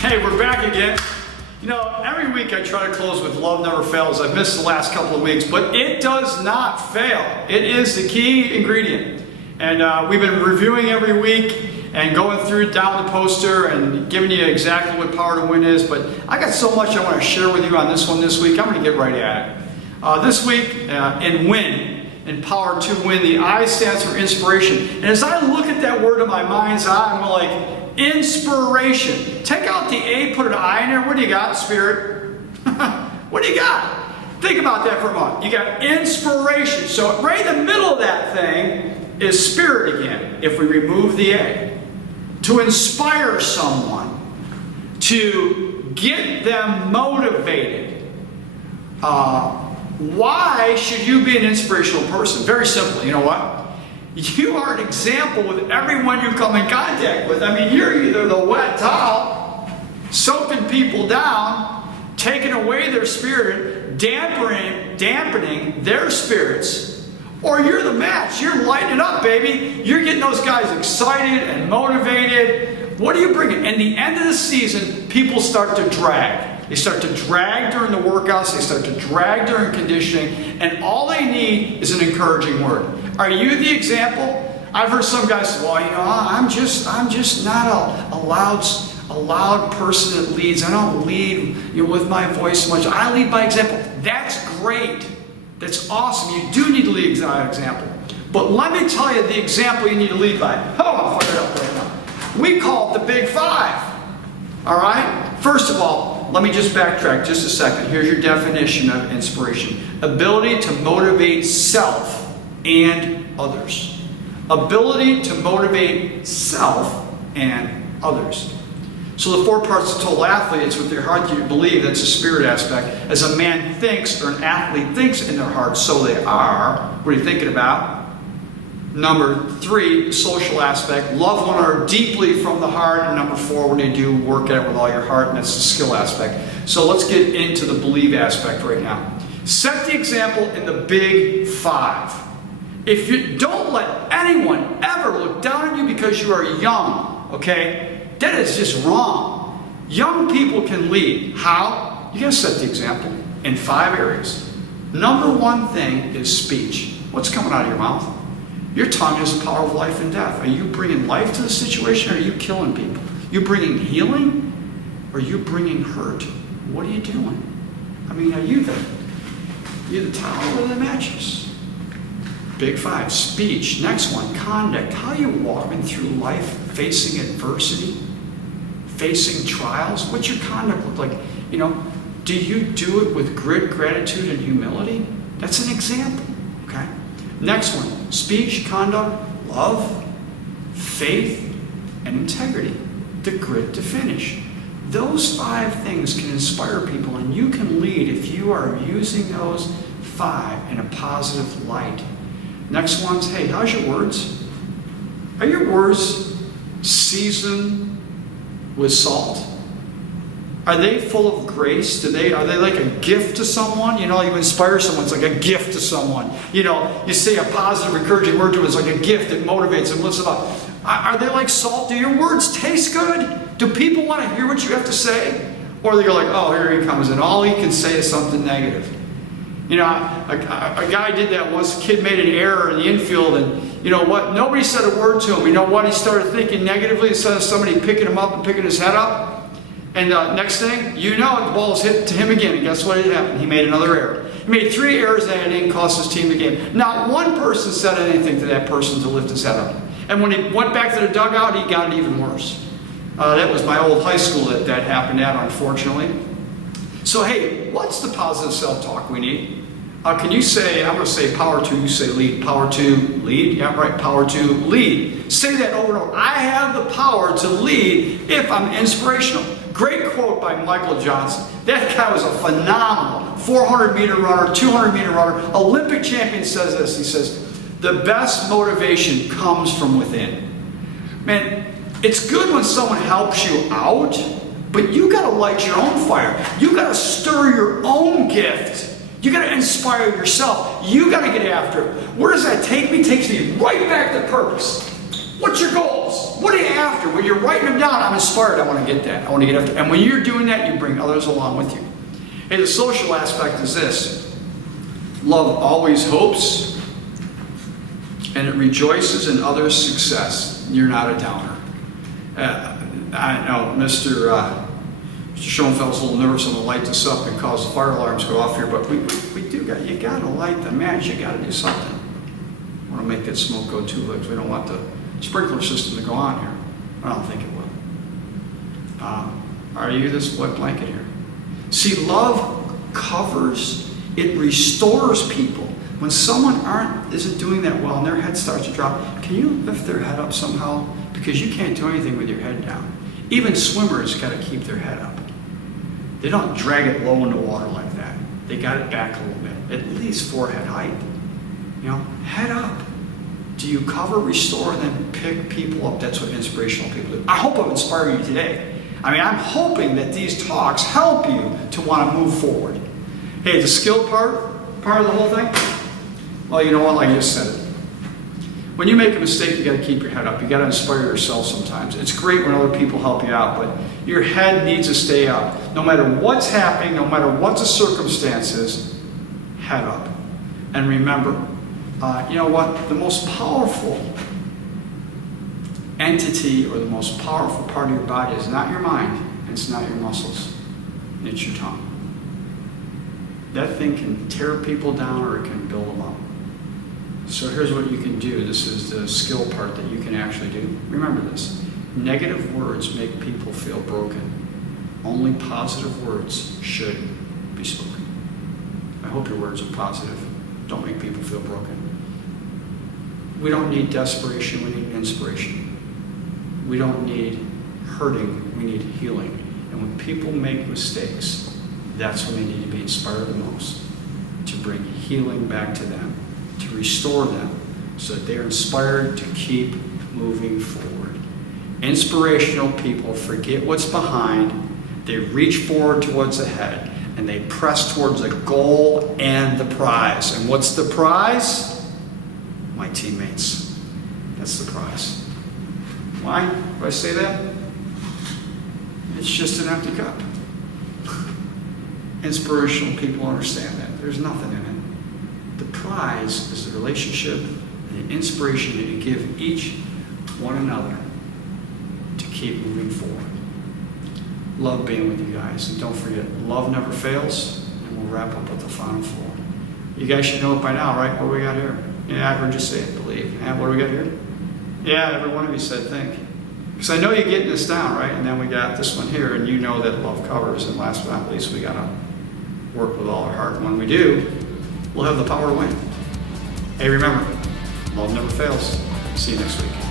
Hey, we're back again. You know, every week I try to close with love never fails. I've missed the last couple of weeks, but it does not fail. It is the key ingredient. And we've been reviewing every week and going through down the poster and giving you exactly what Power to Win is. But I got so much I want to share with you on this one this week. I'm going to get right at it. This week in Win, in Power to Win, the I stands for inspiration. And as I look at that word in my mind's eye, I'm like, inspiration. Take out the A, put an I in there. What do you got, Spirit? What do you got? Think about that for a moment. You got inspiration. So right in the middle of that thing is Spirit again, if we remove the A. To inspire someone, to get them motivated. Why should you be an inspirational person? Very simple. You know what? You are an example with everyone you come in contact with. I mean, you're either the wet towel, soaking people down, taking away their spirit, dampening their spirits, or you're the match. You're lighting it up, baby. You're getting those guys excited and motivated. What are you bringing? And the end of the season, people start to drag. They start to drag during the workouts. They start to drag during conditioning. And all they need is an encouraging word. Are you the example? I've heard some guys say, well, you know, I'm just not a loud person that leads. I don't lead with my voice much. I lead by example. That's great. That's awesome. You do need to lead by example. But let me tell you the example you need to lead by. Oh, I'll fire it up right now. We call it the Big Five. All right? First of all, let me just backtrack just a second. Here's your definition of inspiration. Ability to motivate self and others. Ability to motivate self and others. So the four parts of total athlete, it's with their heart you believe, that's the spirit aspect. As a man thinks, or an athlete thinks in their heart, so they are. What are you thinking about? Number 3, social aspect. Love one another deeply from the heart. And number 4, what do? Work at it with all your heart, and that's the skill aspect. So let's get into the believe aspect right now. Set the example in the Big Five. If you don't let anyone ever look down on you because you are young, okay, that is just wrong. Young people can lead. How? You gotta set the example in 5 areas. Number 1 thing is speech. What's coming out of your mouth? Your tongue is the power of life and death. Are you bringing life to the situation, or are you killing people? You bringing healing, or are you bringing hurt? What are you doing? I mean, are you the towel or the mattress? Big 5, speech. Next one, conduct. How are you walking through life, facing adversity, facing trials? What's your conduct look like? You know, do you do it with grit, gratitude, and humility? That's an example, okay? Next one, speech, conduct, love, faith, and integrity. The grit to finish. Those 5 things can inspire people, and you can lead if you are using those 5 in a positive light. Next one's, hey, how's your words? Are your words seasoned with salt? Are they full of grace? Are they like a gift to someone? You know, you inspire someone, it's like a gift to someone. You know, you say a positive, encouraging word to them, it's like a gift that motivates them, lifts them up. Are they like salt? Do your words taste good? Do people want to hear what you have to say? Or they go like, oh, here he comes, and all he can say is something negative. You know, a guy did that once. A kid made an error in the infield, and you know what? Nobody said a word to him. You know what? He started thinking negatively instead of somebody picking him up and picking his head up. And next thing, you know, the ball was hit to him again. And guess what had happened? He made another error. He made 3 errors and it didn't cost his team the game. Not one person said anything to that person to lift his head up. And when he went back to the dugout, he got it even worse. That was my old high school that happened at, unfortunately. So, hey, what's the positive self-talk we need? Can you say, I'm going to say power to, you say lead. Power to lead? Yeah, right, power to lead. Say that over and over. I have the power to lead if I'm inspirational. Great quote by Michael Johnson. That guy was a phenomenal 400-meter runner, 200-meter runner. Olympic champion says this. He says, the best motivation comes from within. Man, it's good when someone helps you out, but you got to light your own fire. You got to stir your own gift. You got to inspire yourself. You got to get after it. Where does that take me? It takes me right back to purpose. What's your goal? goals. What are you after? When you're writing them down, I'm inspired. I want to get that. I want to get after. And when you're doing that, you bring others along with you. Hey, the social aspect is this. Love always hopes, and it rejoices in others' success. You're not a downer. I know Mr. Schoenfeld's a little nervous. I'm going to light this up and cause the fire alarms go off here, but we do got, you got to light the match. You got to do something. We want to make that smoke go too low. We don't want the sprinkler system to go on here. I don't think it will. Are you this wet blanket here? See, love covers, it restores people. When someone isn't doing that well and their head starts to drop, can you lift their head up somehow? Because you can't do anything with your head down. Even swimmers got to keep their head up. They don't drag it low in the water like that. They got it back a little bit, at least forehead height. You know, head up. Do you cover, restore, and then pick people up? That's what inspirational people do. I hope I've inspired you today. I mean, I'm hoping that these talks help you to want to move forward. Hey, the skill part of the whole thing? Well, you know what? Like I just said it. When you make a mistake, you got to keep your head up. You got to inspire yourself sometimes. It's great when other people help you out, but your head needs to stay up. No matter what's happening, no matter what the circumstances, head up. And remember, you know what? The most powerful entity or the most powerful part of your body is not your mind, and it's not your muscles, it's your tongue. That thing can tear people down or it can build them up. So here's what you can do. This is the skill part that you can actually do. Remember this. Negative words make people feel broken. Only positive words should be spoken. I hope your words are positive. Don't make people feel broken. We don't need desperation, we need inspiration. We don't need hurting, we need healing. And when people make mistakes, that's when they need to be inspired the most, to bring healing back to them, to restore them, so that they're inspired to keep moving forward. Inspirational people forget what's behind, they reach forward towards the head, and they press towards a goal and the prize. And what's the prize? My teammates. That's the prize. Why do I say that? It's just an empty cup. Inspirational people understand that. There's nothing in it. The prize is the relationship and the inspiration that you give each one another to keep moving forward. Love being with you guys. And don't forget, love never fails. And we'll wrap up with the final four. You guys should know it by now, right? What do we got here? Yeah, I heard you say it, believe. And what do we got here? Yeah, every one of you said think. Because I know you're getting this down, right? And then we got this one here, and you know that love covers. And last but not least, we got to work with all our heart. And when we do, we'll have the power to win. Hey, remember, love never fails. See you next week.